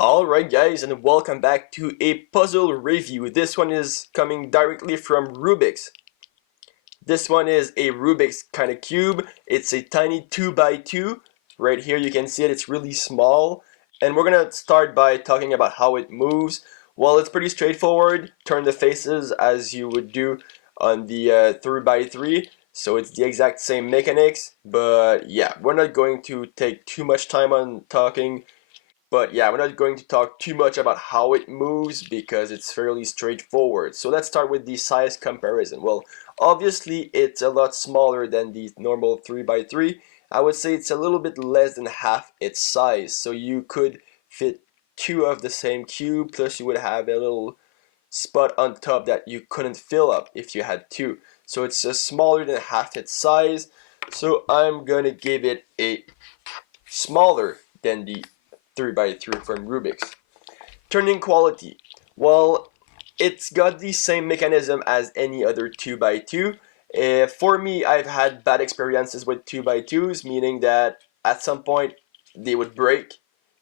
Alright guys, and welcome back to a puzzle review. This one is coming directly from Rubik's. This one is a Rubik's kind of cube. It's a tiny 2x2. Right here you can see it, it's really small. And we're gonna start by talking about how it moves. Well, it's pretty straightforward. Turn the faces as you would do on the 3x3. So it's the exact same mechanics, but yeah, we're not going to take too much time on talking. But yeah, we're not going to talk too much about how it moves because it's fairly straightforward. So let's start with the size comparison. Well, obviously it's a lot smaller than the normal 3x3. I would say it's a little bit less than half its size. So you could fit two of the same cube, plus you would have a little spot on top that you couldn't fill up if you had two. So it's smaller than half its size. So I'm gonna give it a smaller than the 3x3 from Rubik's. Turning quality. Well, it's got the same mechanism as any other 2x2. For me, I've had bad experiences with 2x2s, meaning that at some point they would break.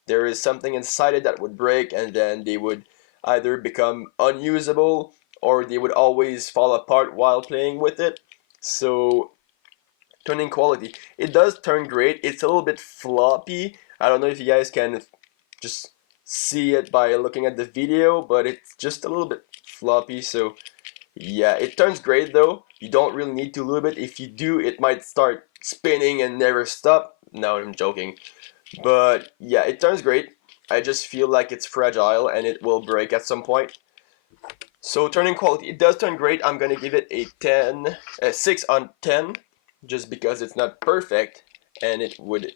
There is something inside it that would break, and then they would either become unusable or they would always fall apart while playing with it. So, turning quality. It does turn great. It's a little bit floppy. I don't know if you guys can just see it by looking at the video, but it's just a little bit floppy. So yeah, it turns great though. You don't really need to lube it. If you do, it might start spinning and never stop. No, I'm joking. But yeah, it turns great. I just feel like it's fragile and it will break at some point. So turning quality, it does turn great. I'm gonna give it a 6 on 10, just because it's not perfect, and it would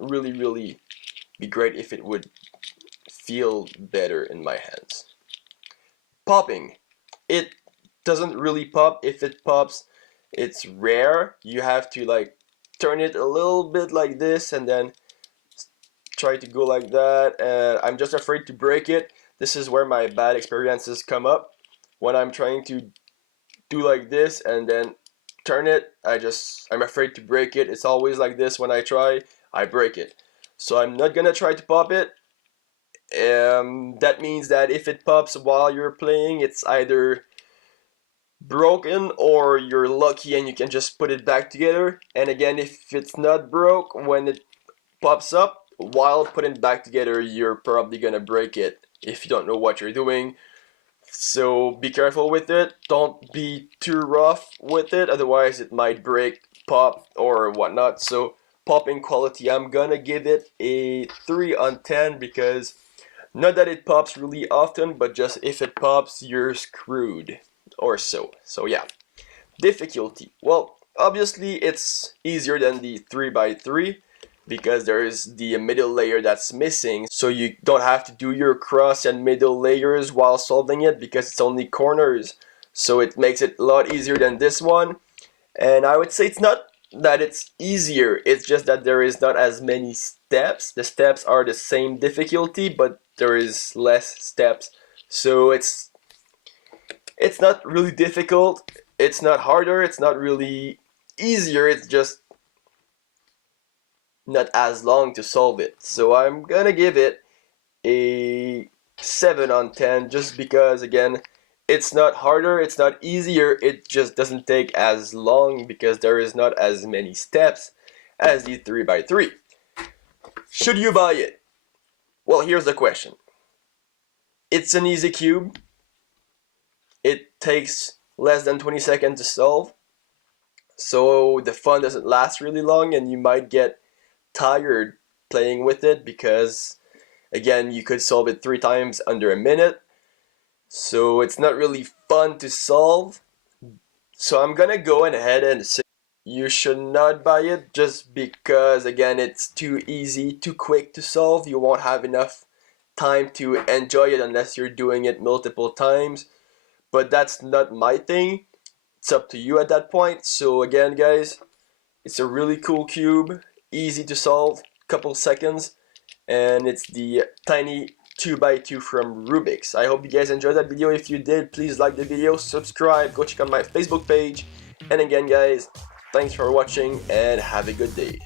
really be great if it would feel better in my hands. Popping, it doesn't really pop. If it pops, it's rare. You have to like turn it a little bit like this and then try to go like that, and I'm just afraid to break it. This is where my bad experiences come up. When I'm trying to do like this and then turn it, I'm afraid to break it. It's always like this. When I try, I break it. So I'm not gonna try to pop it. That means that if it pops while you're playing, it's either broken or you're lucky and you can just put it back together. And again, if it's not broke, when it pops up while putting it back together, you're probably gonna break it if you don't know what you're doing. So be careful with it. Don't be too rough with it, otherwise it might break, pop, or whatnot. So popping quality, I'm gonna give it a 3 on 10 because not that it pops really often, but just if it pops, you're screwed or so. So yeah. Difficulty. Well, obviously it's easier than the 3x3 because there is the middle layer that's missing, so you don't have to do your cross and middle layers while solving it because it's only corners. So it makes it a lot easier than this one. And I would say it's not that it's easier, it's just that there is not as many steps. The steps are the same difficulty, but there is less steps. So it's not really difficult, it's not harder, it's not really easier, it's just not as long to solve it. So I'm gonna give it a 7 on 10 just because, again, it's not harder, it's not easier, it just doesn't take as long because there is not as many steps as the 3x3. Should you buy it? Well, here's the question. It's an easy cube. It takes less than 20 seconds to solve. So the fun doesn't last really long and you might get tired playing with it because, again, you could solve it 3 times under a minute. So it's not really fun to solve. So I'm gonna go ahead and say you should not buy it just because, again, it's too easy, too quick to solve. You won't have enough time to enjoy it unless you're doing it multiple times. But that's not my thing. It's up to you at that point. So again, guys, it's a really cool cube, easy to solve, couple seconds, and it's the tiny 2x2 from Rubik's. I hope you guys enjoyed that video. If you did, please like the video, subscribe, go check out my Facebook page, and again, guys, thanks for watching and have a good day.